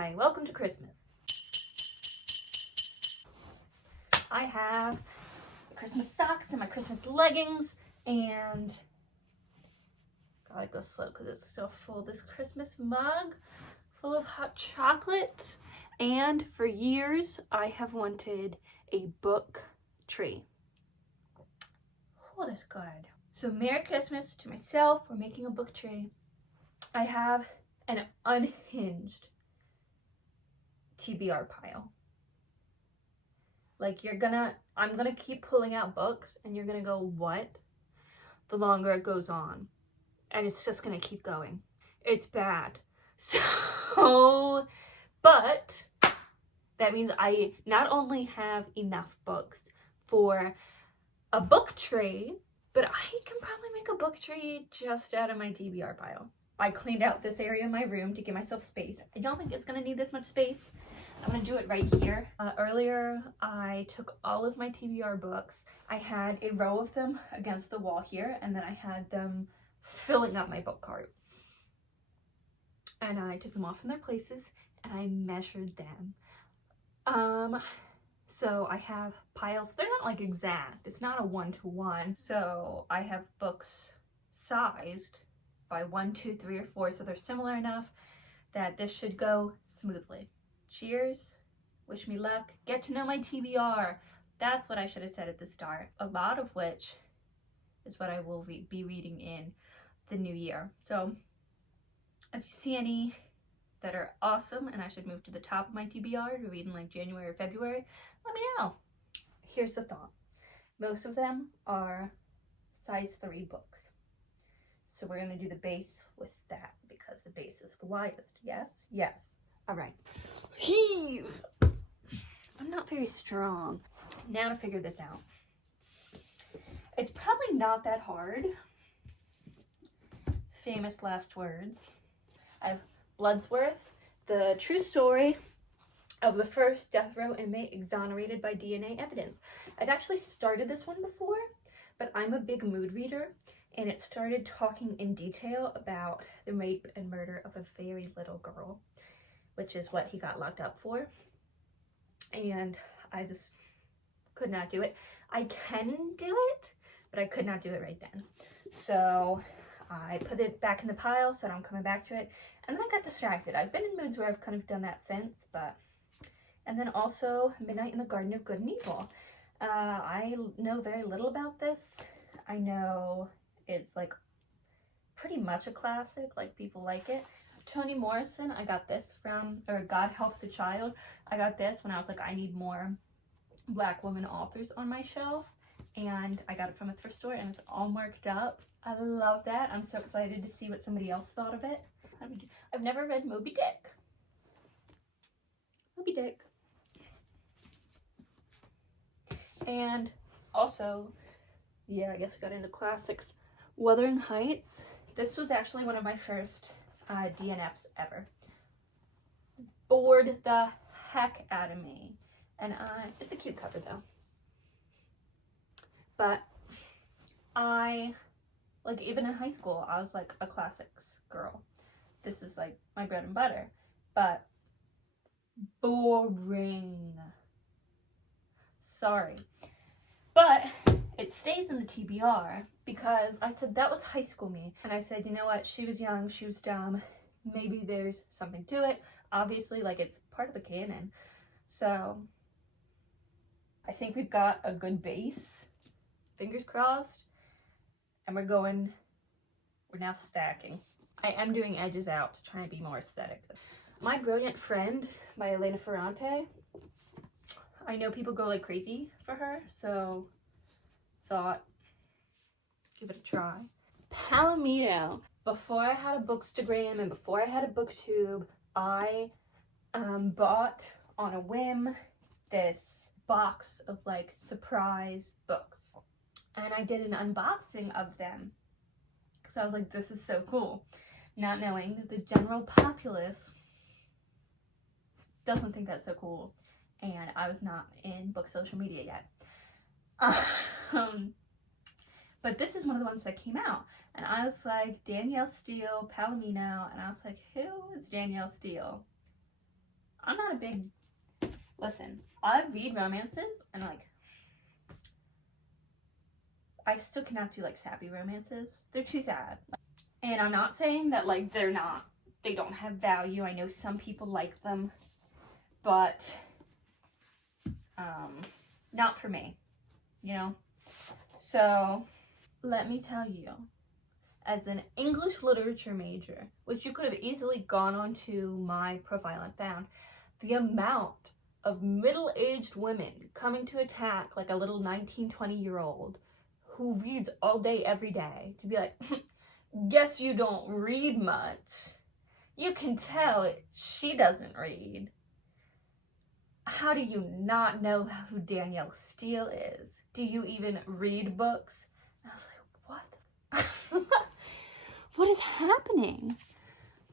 Hi, welcome to Christmas. I have my Christmas socks and my Christmas leggings, and gotta go slow because it's still full. This Christmas mug full of hot chocolate, and for years I have wanted a book tree. Oh, that's good. So Merry Christmas to myself. We're making a book tree. I have an unhinged TBR pile. Like I'm gonna keep pulling out books and you're gonna go, what? The longer it goes on. And it's just gonna keep going. It's bad. So, but that means I not only have enough books for a book tree, but I can probably make a book tree just out of my TBR pile. I cleaned out this area of my room to give myself space. I don't think it's gonna need this much space. I'm gonna do it right here. Earlier, I took all of my TBR books. I had a row of them against the wall here, and then I had them filling up my book cart. And I took them off from their places, and I measured them. So I have piles. They're not like exact. It's not a 1-to-1. So I have books sized by 1, 2, 3, or 4. So they're similar enough that this should go smoothly. Cheers, wish me luck, get to know my TBR. That's what I should have said at the start. A lot of which is what I will be reading in the new year. So if you see any that are awesome and I should move to the top of my TBR to read in like January or February, let me know. Here's the thought. Most of them are size 3 books. So we're gonna do the base with that because the base is the widest. Yes? Yes. All right. Heave! I'm not very strong. Now to figure this out. It's probably not that hard. Famous last words. I have Bloodsworth, the true story of the first death row inmate exonerated by DNA evidence. I've actually started this one before, but I'm a big mood reader, and it started talking in detail about the rape and murder of a very little girl, which is what he got locked up for. And I just could not do it. I can do it, but I could not do it right then. So I put it back in the pile, said I'm coming back to it, and then I got distracted. I've been in moods where I've kind of done that since, but... And then also Midnight in the Garden of Good and Evil. I know very little about this. I know it's like pretty much a classic, like people like it. Toni Morrison, I got this from, or God Help the Child. I got this when I was like, I need more Black women authors on my shelf. And I got it from a thrift store and it's all marked up. I love that. I'm so excited to see what somebody else thought of it. I've never read Moby Dick. Moby Dick. And also, yeah, I guess we got into classics. Wuthering Heights. This was actually one of my first DNFs ever. Bored the heck out of me. And it's a cute cover though. But like even in high school, I was like a classics girl. This is like my bread and butter. But boring. Sorry. But it stays in the TBR because I said that was high school me. And I said, you know what? She was young, she was dumb. Maybe there's something to it. Obviously, like it's part of the canon. So I think we've got a good base. Fingers crossed. And we're now stacking. I am doing edges out to try and be more aesthetic. My Brilliant Friend by Elena Ferrante. I know people go like crazy for her, so thought, give it a try. Palomino. Before I had a Bookstagram and before I had a BookTube, I bought on a whim this box of like surprise books. And I did an unboxing of them because I was like, this is so cool. Not knowing that the general populace doesn't think that's so cool. And I was not in book social media yet. But this is one of the ones that came out. And I was like, Danielle Steele, Palomino. And I was like, who is Danielle Steele? I'm not a big, listen, I read romances and like, I still cannot do like sappy romances. They're too sad. And I'm not saying that like they don't have value. I know some people like them, but not for me, you know? So let me tell you, as an English literature major, which you could have easily gone onto my profile and found, the amount of middle-aged women coming to attack like a little 19, 20-year-old who reads all day, every day, to be like, guess you don't read much. You can tell she doesn't read. How do you not know who Danielle Steele is? Do you even read books? And I was like, what? What is happening?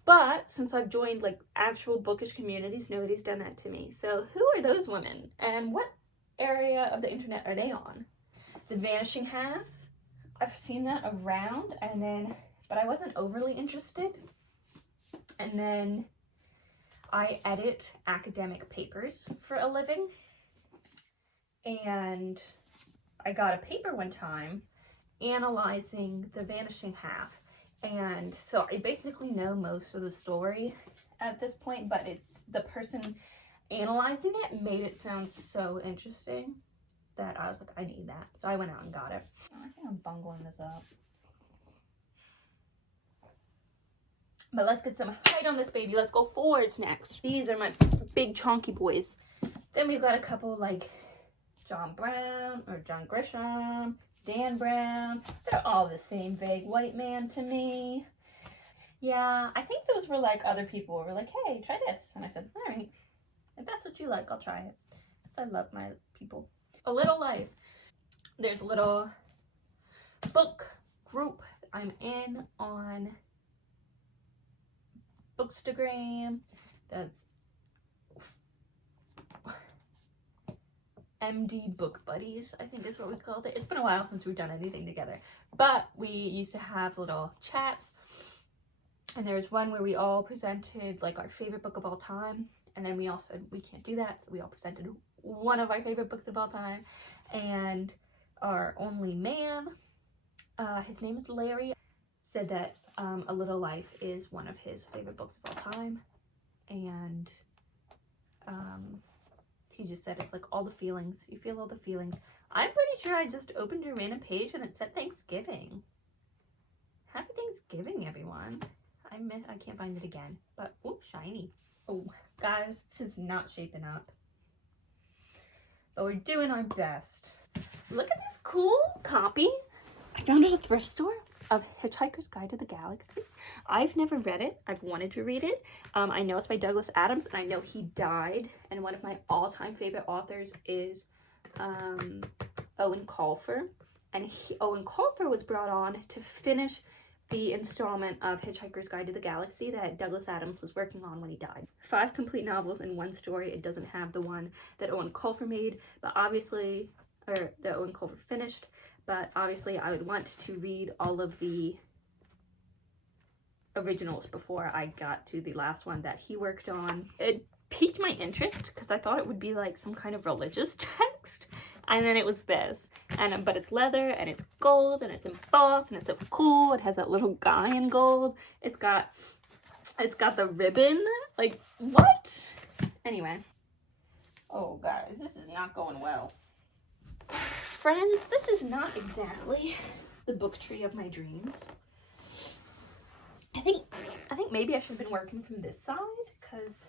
But since I've joined like actual bookish communities, nobody's done that to me. So who are those women? And what area of the internet are they on? The Vanishing Half. I've seen that around, and then, but I wasn't overly interested. And then I edit academic papers for a living. And I got a paper one time analyzing The Vanishing Half. And so I basically know most of the story at this point, but it's the person analyzing it made it sound so interesting that I was like, I need that. So I went out and got it. Oh, I think I'm bungling this up. But let's get some height on this baby. Let's go forwards next. These are my big chonky boys. Then we've got a couple like John Brown or John Grisham, Dan Brown. They're all the same vague white man to me. Yeah, I think those were like other people who were like, hey, try this. And I said, all right, if that's what you like, I'll try it. Because I love my people. A Little Life. There's a little book group I'm in on Bookstagram. That's MD Book Buddies, I think is what we called it. It's been a while since we've done anything together. But we used to have little chats. And there was one where we all presented like our favorite book of all time. And then we all said we can't do that. So we all presented one of our favorite books of all time. And our only man, his name is Larry, said that A Little Life is one of his favorite books of all time. And he just said it's like all the feelings. You feel all the feelings. I'm pretty sure I just opened a random page and it said Thanksgiving. Happy Thanksgiving, everyone. I can't find it again. But, oh, shiny. Oh, guys, this is not shaping up. But we're doing our best. Look at this cool copy. I found it at a thrift store of Hitchhiker's Guide to the Galaxy. I've never read it. I've wanted to read it. I know it's by Douglas Adams, and I know he died. And one of my all-time favorite authors is Owen Colfer. And Owen Colfer was brought on to finish the installment of Hitchhiker's Guide to the Galaxy that Douglas Adams was working on when he died. 5 complete novels in one story. It doesn't have the one that Owen Colfer made, but obviously, or that Owen Colfer finished, but obviously I would want to read all of the originals before I got to the last one that he worked on. It piqued my interest because I thought it would be like some kind of religious text. And then it was this, but it's leather, and it's gold, and it's embossed, and it's so cool. It has that little guy in gold. It's got the ribbon. Like, what? Anyway. Oh, guys, this is not going well. Friends, this is not exactly the book tree of my dreams. I think maybe I should have been working from this side, because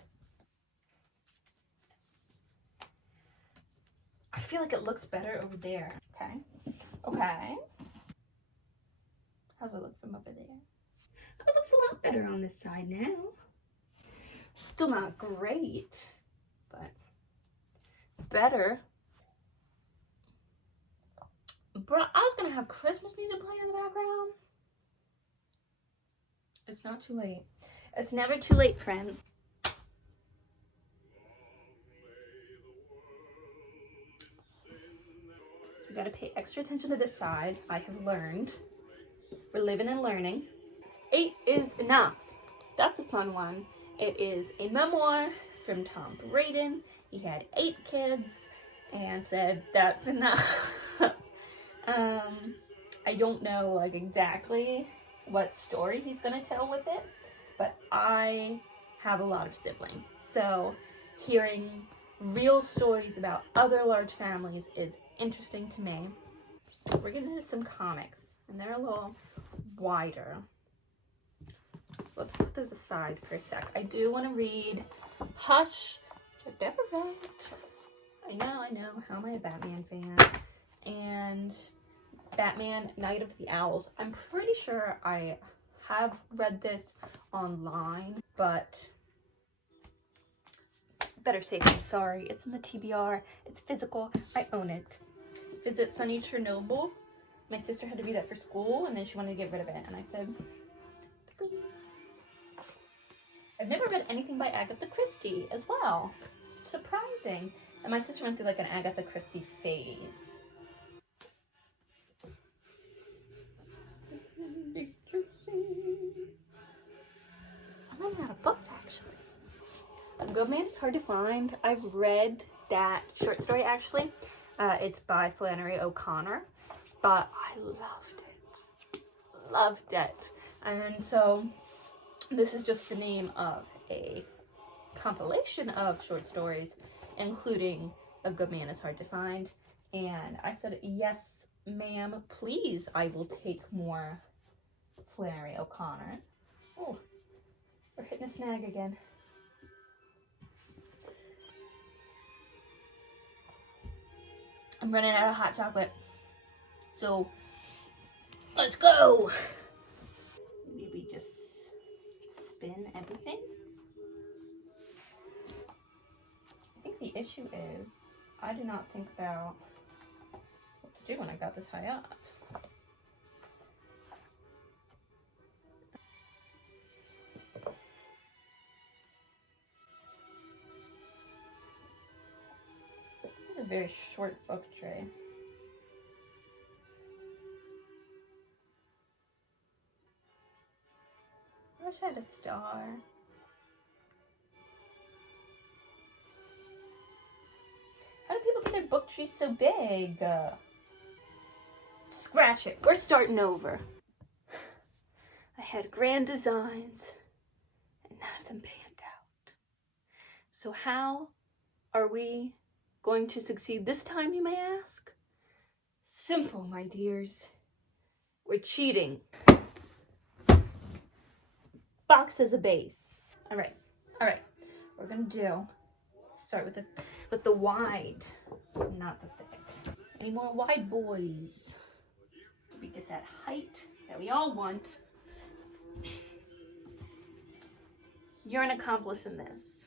I feel like it looks better over there. Okay. How's it look from over there? Oh, it looks a lot better on this side now. Still not great, but better. Bro, I was gonna have Christmas music playing in the background. It's not too late. It's never too late, friends. We gotta pay extra attention to this side. I have learned. We're living and learning. 8 is enough. That's a fun one. It is a memoir from Tom Braden. He had 8 kids and said that's enough. I don't know like exactly what story he's gonna tell with it, but I have a lot of siblings, so hearing real stories about other large families is interesting to me. We're getting into some comics, and they're a little wider. Let's put those aside for a sec. I do want to read Hush, which I've never read. I know. How am I a Batman fan? And Batman, Night of the Owls. I'm pretty sure I have read this online, but better safe than sorry. It's in the TBR. It's physical. I own it. Visit Sunny Chernobyl. My sister had to read that for school, and then she wanted to get rid of it, and I said, please. I've never read anything by Agatha Christie as well. Surprising. And my sister went through like an Agatha Christie phase. I'm running out of books, actually. A Good Man is hard to find. I've read that short story, actually. It's by Flannery O'Connor, but I loved it. Loved it. And so this is just the name of a compilation of short stories, including A Good Man is Hard to Find. And I said, yes, ma'am, please. I will take more Flannery O'Connor. Oh, we're hitting a snag again. I'm running out of hot chocolate. So, let's go! Maybe just spin everything. I think the issue is, I did not think about what to do when I got this high up. This is a very short book tray. I wish I had a star. How do people get their book trees so big? Scratch it. We're starting over. I had grand designs, and none of them panned out. So how are we going to succeed this time, you may ask? Simple, my dears. We're cheating. Box as a base. All right. We're gonna start with the wide, not the thick. Any more wide boys? We get that height that we all want. You're an accomplice in this.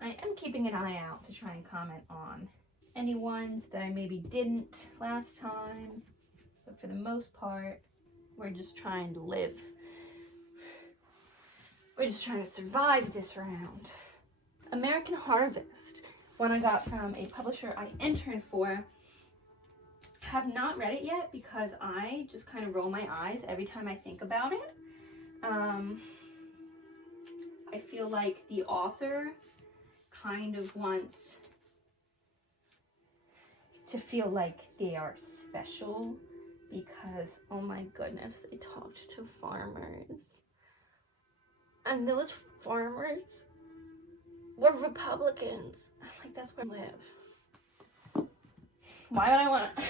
I am keeping an eye out to try and comment on any ones that I maybe didn't last time, but for the most part, we're just trying to live. We're just trying to survive this round. American Harvest, one I got from a publisher I interned for. Have not read it yet because I just kind of roll my eyes every time I think about it. I feel like the author kind of wants to feel like they are special because, oh my goodness, they talked to farmers. And those farmers were Republicans. I'm like, that's where I live. Why would I want to?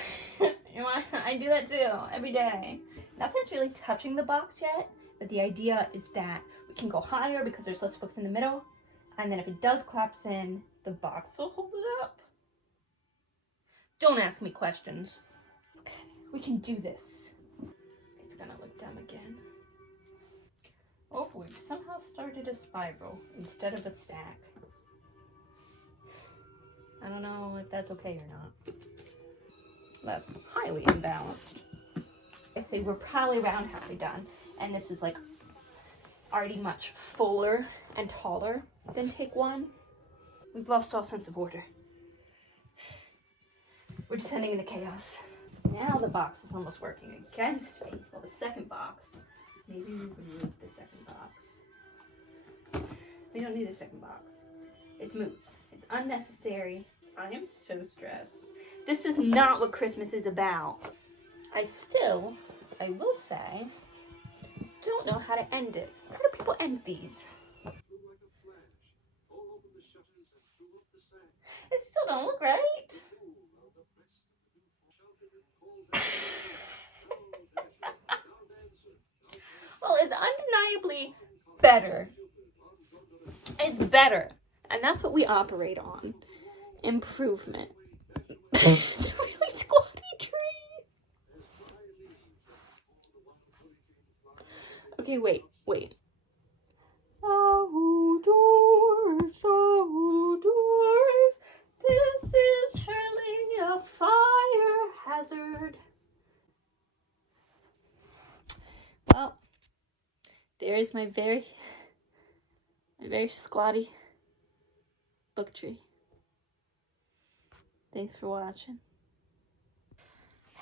I do that too, every day. Nothing's really touching the box yet, but the idea is that we can go higher because there's less books in the middle, and then if it does collapse in, the box will hold it up. Don't ask me questions. Okay, we can do this. It's gonna look dumb again. Oh, we've somehow started a spiral instead of a stack. I don't know if that's okay or not. That's highly imbalanced. I say we're probably around halfway done, and this is like already much fuller and taller than take one. We've lost all sense of order. We're descending into chaos. Now the box is almost working against me. Well, the second box. Maybe we can move the second box. We don't need a second box. It's moved. It's unnecessary. I am so stressed. This is not what Christmas is about. I will say, don't know how to end it. How do people end these? It still don't look right. Well, it's undeniably better. It's better. And that's what we operate on. Improvement. It's a really squatty tree. Okay, wait. Outdoors, this is surely a fire hazard. Well, there is my very squatty book tree. Thanks for watching.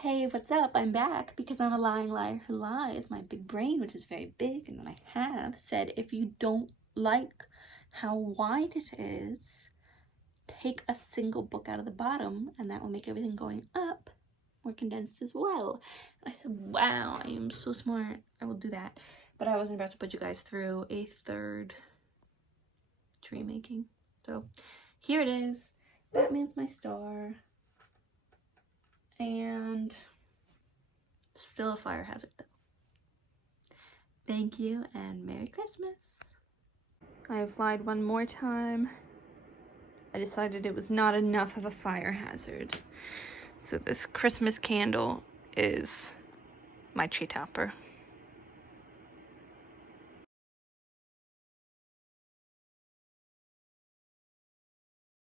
Hey, what's up? I'm back because I'm a lying liar who lies. My big brain, which is very big, and then I have said if you don't like how wide it is, take a single book out of the bottom and that will make everything going up more condensed as well. And I said, wow, I am so smart. I will do that. But I wasn't about to put you guys through a third tree making. So here it is. Batman's my star. And still a fire hazard though. Thank you and Merry Christmas. I have lied one more time. I decided it was not enough of a fire hazard. So this Christmas candle is my tree topper.